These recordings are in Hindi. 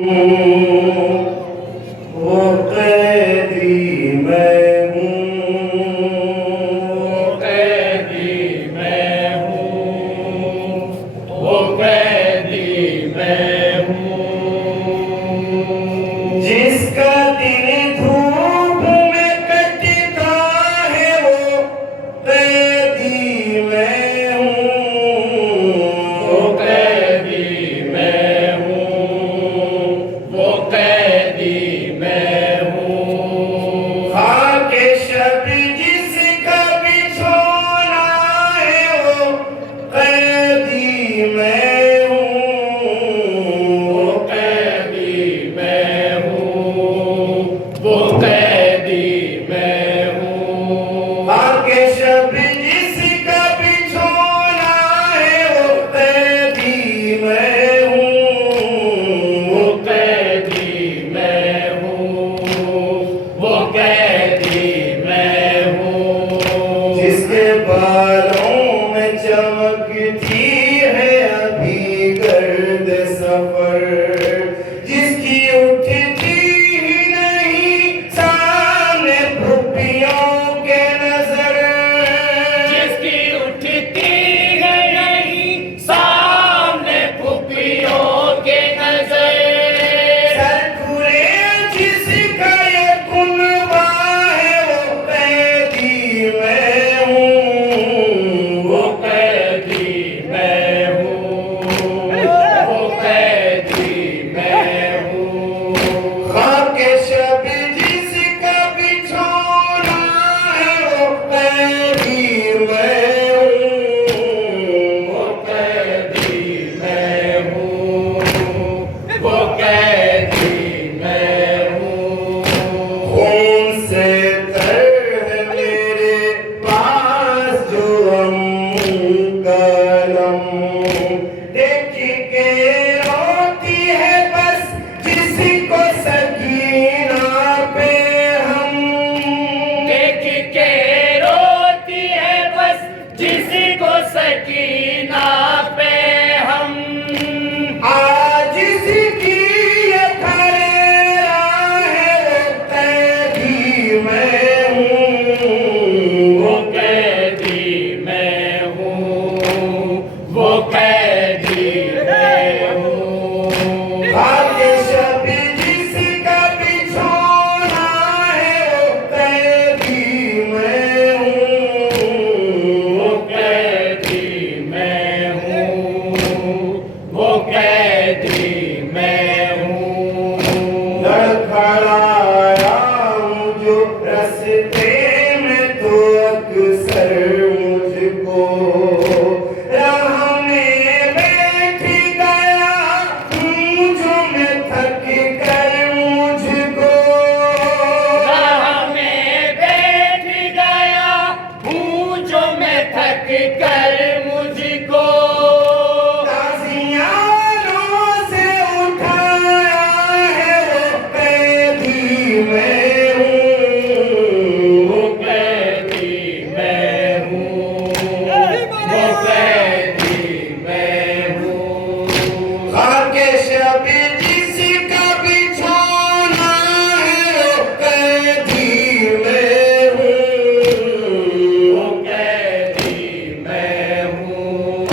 वो कैदी मैं हूँ, वो कैदी मैं हूँ, वो कैदी मैं हूँ। जिसका दिन धूप में कटता है वो कैदी मैं हूँ, वो कैदी मैं हूँ, वो कैदी मैं हूँ। खाके शब जिसका बिछोना है वो कैदी मैं हूँ, वो कैदी मैं हूँ, वो कैदी मैं हूँ। खाके शब जिसका बिछोना है वो कैदी मैं हूँ, वो कैदी मैं हूँ, वो कैदी मैं हूँ। जिसके बालों में चमकती है अभी गर्द सफर, जिसकी उठती ही नहीं सामने भुप्पियों के नजर, जिसकी उठती है नहीं सामने फुफियों के नजर। सरखुरे जिसका ये कुनबा है वो कैदी मैं हूँ, वो कैदी मैं हूँ, वो कैदी मैं हूँ। खाके शब जिसका बिछोना है वो कैदी मैं हूँ, वो कैदी मैं हूँ, वो कैदी मैं हूँ। खून से तर है मेरे पास जो कलम, देख के रोती है बस जिसको सकीना पे हम, देख के रोती है बस जिसको सकीना पे हम। आज इसकी ये खरेरा है वो कैदी मैं हूँ, वो कैदी मैं हूँ, वो कैदी मैं हूँ। खाके शब जिसका बिछोना है वो कैदी मैं हूँ, वो कैदी मैं हूँ, वो कैदी मैं हूँ। लड़खड़ाया हूँ जो रस्ते में तो अक्सर मुझको राह में बैठ गया हूँ जो मैं थक कर मुझको, राह में बैठ गया हूँ जो मैं थक कर मुझको। ताज़ियानों से उठाया है वो कैदी मैं हूँ, वो कैदी मैं हूँ, वो कैदी मैं हूँ। खाके शब जिसका बिछोना है वो कैदी मैं हूँ, वो कैदी मैं हूँ,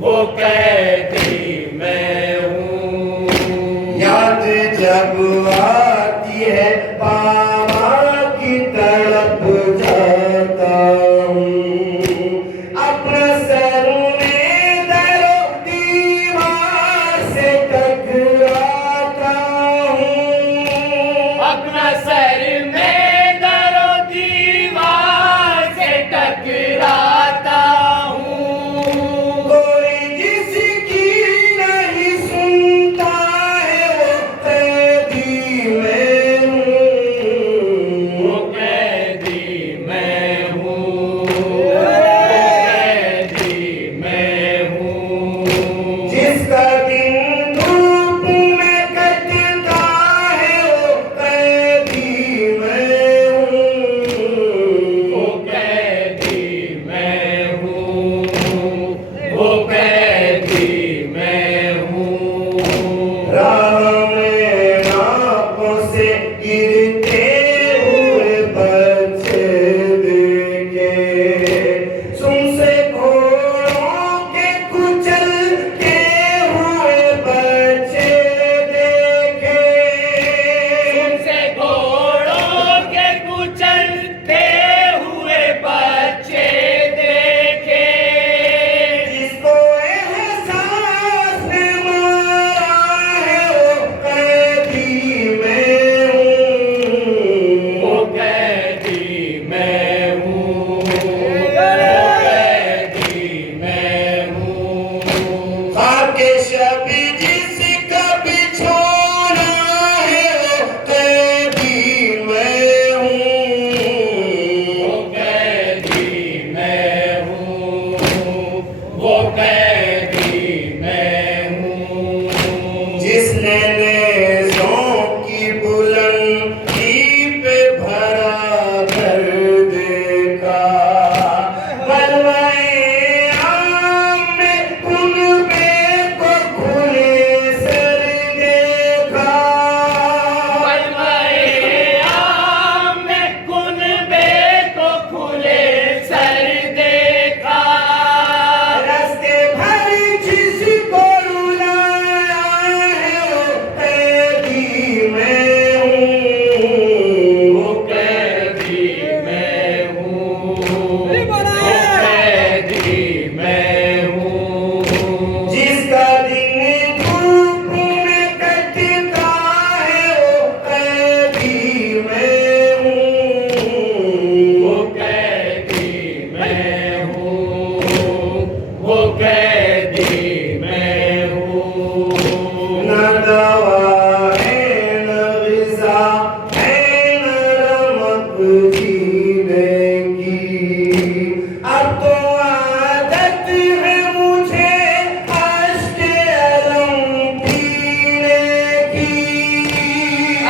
वो कैदी मैं हूँ। याद जब आती है बाबा की तड़प जाता हूँ, अपना सर में दरो दीवार से टकराता हूँ, अपना सर में दरो दीवार से टकराता हूँ। कोई जिसकी नहीं सुनता है वो कैदी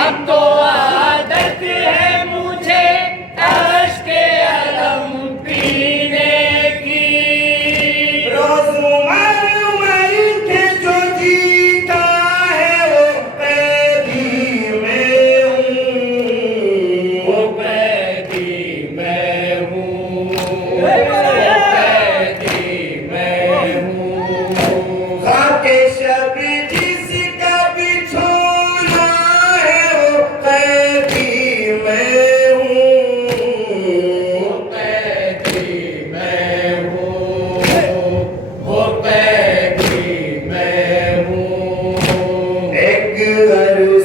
अब तो आदत है मुझे अश्के अलम पीने की। रोज़ मर के जो जीता है वो कैदी मैं हूँ। वो कैदी मैं हूँ, वो कैदी मैं हूँ। खाके शब जिसका बिछोना है वो कैदी मैं वो हूँ। कैदी मैं हूँ, वो कैदी मैं हूँ। एक अरसा